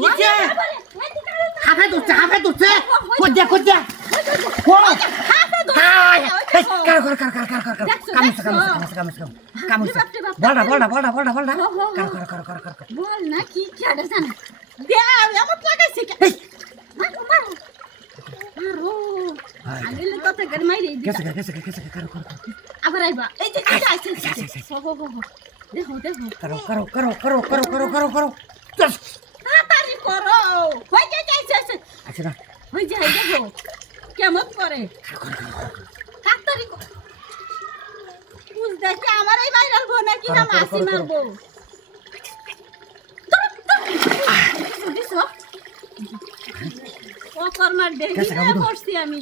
কিছে হাফে ধরছে কই দে ও হাই কামুছে বলডা কর বল না কি খেড়ে জানা দে এমন লাগাইছে কে মারো আমি কথা গর মাইরে কেসে কর আবার আইবা এই যে আইছে হো দেখো করো তাড়াতাড়ি করো হই যাইছে আচ্ছা না হই যাই দেখো কেমন করে তাড়াতাড়ি বুঝ দেখে আমার এই ভাইরাল বউ নাকি না মাসি মারবো ও কর্মার দেখি করছি আমি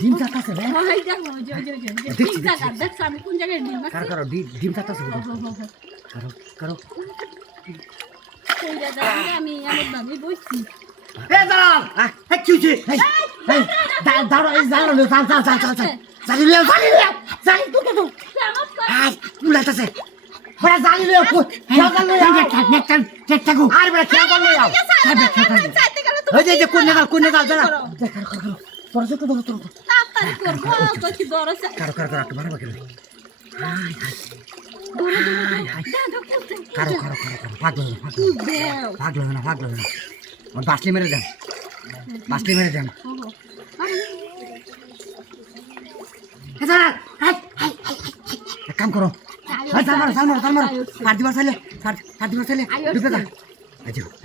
ডিম চাটাছে রে হই দেখো ডিম চাটা দেখছ আমি কোন জায়গায় ডিম আছে করো ডিম চাটাছে করো কইরা যাই আমি আমার ভাবি বইছি এ দাঁড়াও এ কিউজি এই দাঁড়াও এই দাঁড়াও জানি তো কেমন করে আই উলাটাছে বড় জানি রে নেকটাকু আর বড় খেয়া করলো যাও চাইতে গেলে তো ওই যে কোন দাও দাঁড়া তোর যত তোর তাড়াতাড়ি করবো কইছি দরছে করো একটু মারবা কেন পাগল না ওর বাসলি মেরে দেন এক কাম করো সালমার পার দিবার চাইলে ঢুকে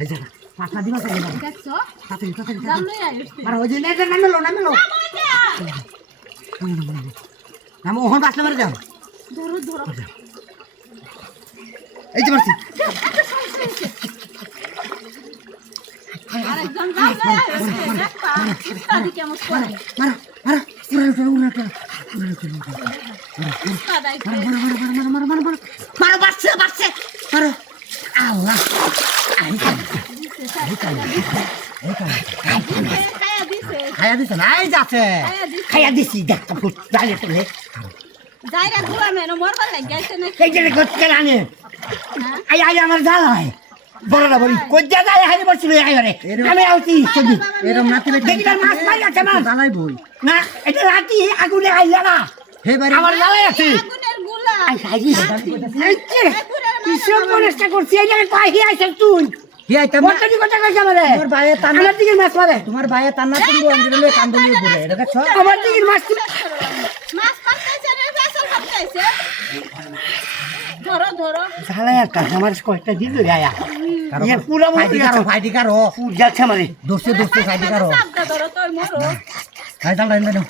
যা পাঁচটা দিবার চাইলে দেখছো তাড়াতাড়ি দাম লই আইছি আর ওই যে নামেলো নাম ওহন বাসলে মেরে যাও ধরো এই যে মারছি আরেকজন দাম লই আইছি দেখবা তাদি কেমন করে মারা সাদাই মারা বাচ্চা মারো আল্লাহ খায়া দিছে না এই যাচ্ছে খায়া দিছি দেখ ডালে তোলে যাইরা গুয়া মেনো মরবার লাগি আইছে না এই যে গচ্চা আনে আই আমার জাল হয় বড় না বলি কজ্জা যায় হারি বসছিল আইরে আমি আউছি ছবি এরকম নাতি দেখিবার মাছ পাই আছে না জালাই বই না এটা রাতি আগুনে আইলা না হে বাড়ি আমার জালাই আছে আগুনের গুলা আই হাইজি এই যে কিসব মনস্টা করছি এই জায়গায় কই হি আইছ তুই হি আইতাম না কত কথা কইছ আমারে তোমার ভাইয়ে তান্না দিকে মাছ মারে তোমার ভাইয়ে তান্না তুমি অঞ্জলে কান্দুলি বলে এটা দেখছ আমার দিকে মাছ মাছ পাইছে রে ফেসল পাইছে ধরো জালাই একটা আমার কয়টা দিল আয়া ये पूरा फाइटी करो फूट जाच्छा मारे दोस्ते फाइटी करो সাবদা ধরো তোর মরো काय चाल रहा है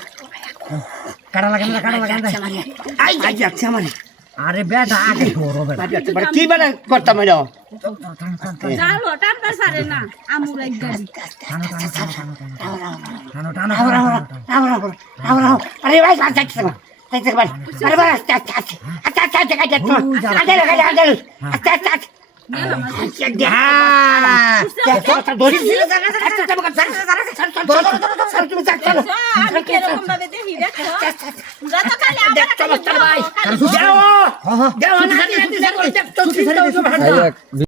काढा लगा आई जाच्छा मारे अरे बेटा आगे छोरो बेटा बड़ा की बड़ा करता मैं जाओ জালো টানতে পারে না আমু লাগ গাড়ি टानो अरे भाई अच्छा अरे भाई अच्छा কিরকম ভাবে দেখি দেখো যত কালে আবার